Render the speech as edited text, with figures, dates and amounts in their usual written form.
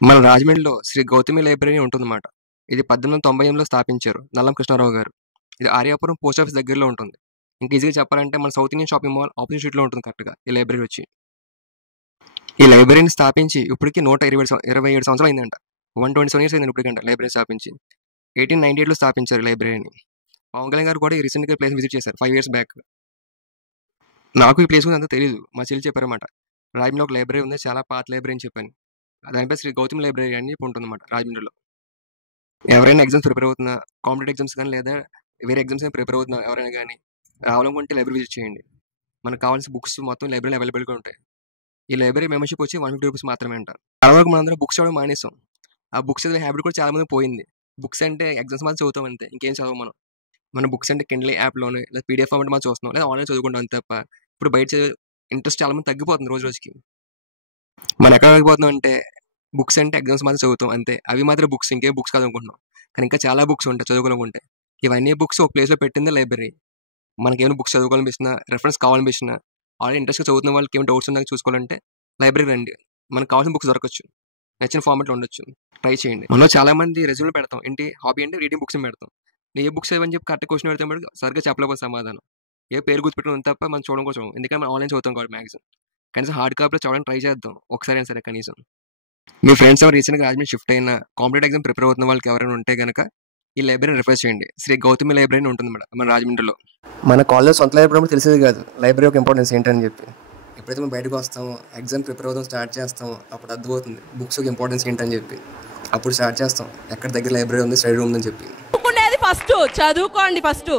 మన రాజమండ్రిలో శ్రీ గౌతమి లైబ్రరీ ఉంటుందన్నమాట. ఇది 1898లో స్థాపించారు నల్లం కృష్ణారావు గారు. ఇది ఆర్యాపురం పోస్ట్ ఆఫీస్ దగ్గరలో ఉంటుంది. ఇంకా ఈజీగా చెప్పాలంటే మన south Indian shopping mall opposite స్ట్రీట్లో ఉంటుంది కరెక్ట్గా ఈ లైబ్రరీ వచ్చి. ఈ లైబ్రరీని స్థాపించి ఇప్పటికి 127 సంవత్సరాలు అయిందంట. 127 ఇయర్స్ అయింది ఇప్పటికంట లైబ్రరీ స్థాపించి. 1898లో స్థాపించారు ఈ లైబ్రరీని. పవన్ కళ్యాణ్ గారు కూడా ఈ రీసెంట్గా ప్లేస్ విజిట్ చేశారు 5 years బ్యాక్. నాకు ఈ ప్లేస్ గురించి అంతా తెలియదు, మా చెల్లి చెప్పారన్నమాట. రాజమండ్రిలో ఒక లైబ్రరీ ఉంది, చాలా పాత లైబ్రరీ అని చెప్పాను. దానిపై శ్రీ గౌతమి లైబ్రరీ అని చెప్పి ఉంటుందన్నమాట రాజమండ్రిలో. ఎవరైనా ఎగ్జామ్స్ ప్రిపేర్ అవుతున్నా, కాంపిటేటివ్ ఎగ్జామ్స్ కానీ లేదా వేరే ఎగ్జామ్స్ ప్రిపేర్ అవుతున్నా ఎవరైనా కానీ రావాలనుకుంటే లైబ్రరీ విజిట్ చేయండి. మనకు కావాల్సిన బుక్స్ మొత్తం లైబ్రరీలో అవైలబుల్గా ఉంటాయి. ఈ లైబ్రరీ మెంబర్షిప్ వచ్చి 150 రూపీస్ మాత్రమే అంట. చాలా వరకు మనందరం బుక్స్ చదవడం మానేసాం. ఆ బుక్స్ చదివే హ్యాబిట్ కూడా చాలా మంది పోయింది. బుక్స్ అంటే ఎగ్జామ్స్ మాత్రం చదువుతాం అంతే, ఇంకేం చదవం మనం. మన బుక్స్ అంటే కిండల్ యాప్లోనే లేదా పీడిఎఫ్ ఫార్మాట్ మనం చూస్తున్నాం, లేదా ఆన్లైన్ చదువుకుంటాం అంతే తప్ప ఇప్పుడు బయట చదివే ఇంట్రెస్ట్ చాలా మంది తగ్గిపోతుంది రోజు రోజుకి. మనం ఎక్కడ తగ్గిపోతున్నాం అంటే బుక్స్ అంటే ఎగ్జామ్స్ మాత్రం చదువుతాం అంతే, అవి మాత్రం బుక్స్, ఇంకేం బుక్స్ కాదనుకుంటున్నాం. కానీ ఇంకా చాలా బుక్స్ ఉంటాయి చదువుకోవాలనుకుంటే. ఇవన్నీ బుక్స్ ఒక ప్లేస్లో పెట్టిందే లైబ్రరీ. మనకేమైనా బుక్స్ చదువుకోవాలనిపిస్తున్నా, రెఫరెన్స్ కావాలనిపిస్తున్నా, ఆల్రెడీ ఇంట్రెస్ట్గా చదువుతున్న వాళ్ళకి ఏమైనా డౌట్స్ ఉన్నా చూసుకోవాలంటే లైబ్రరీ రండి. మనకు కావాల్సిన బుక్స్ దొరకచ్చు, నచ్చిన ఫార్మాట్లో ఉండొచ్చు. ట్రై చేయండి. మనలో చాలా మంది రెజ్యూమ్ పెడతాం, ఏంటి హాబీ అంటే రీడింగ్ బుక్స్ పెడతాం. నేను ఏ బుక్స్ ఏమని చెప్పి కరెక్ట్ క్వశ్చన్ పెడతాం, బట్టి సరిగ్గా చెప్పలేకపోతే సమాధానం. ఏ పేరు గుర్తుపెట్టుకుని తప్ప మనం చూడడం కోసం, ఎందుకంటే మనం ఆన్లైన్ చదువుతాం కాబట్టి మ్యాక్సిమం. కనీసం హార్డ్ కాపీలో చదవడానికి ట్రై చేద్దాం ఒకసారి అయినా సరే కనీసం. మీ ఫ్రెండ్స్ ఎవరు రీసెంట్గా రాజమండ్రి షిఫ్ట్ అయినా, కాంపిటేటివ్ ఎగ్జామ్ ప్రిపేర్ అవుతున్న వాళ్ళకి ఎవరైనా ఉంటే కనుక ఈ లైబ్రరీని రిఫర్ చేయండి. శ్రీ గౌతమి లైబ్రరీ ఉంటుంది మేడం మన రాజమండ్రిలో. మన కాలేజ్ సొంత లైబ్రరీ తెలిసేది కాదు లైబ్రరీ యొక్క ఇంపార్టెన్స్ ఏంటని చెప్పి. ఎప్పుడైతే మనం బయటకు వస్తామో, ఎగ్జామ్ ప్రిపేర్ అవుతాం స్టార్ట్ చేస్తామో, అప్పుడు అర్థమవుతుంది బుక్స్ యొక్క ఇంపార్టెన్స్ ఏంటని చెప్పి. అప్పుడు స్టార్ట్ చేస్తాం ఎక్కడ దగ్గర లైబ్రరీ ఉంది, స్టడీ రూమ్ ఉందని చెప్పి. ఫస్ట్ చదువుకోండి ఫస్ట్.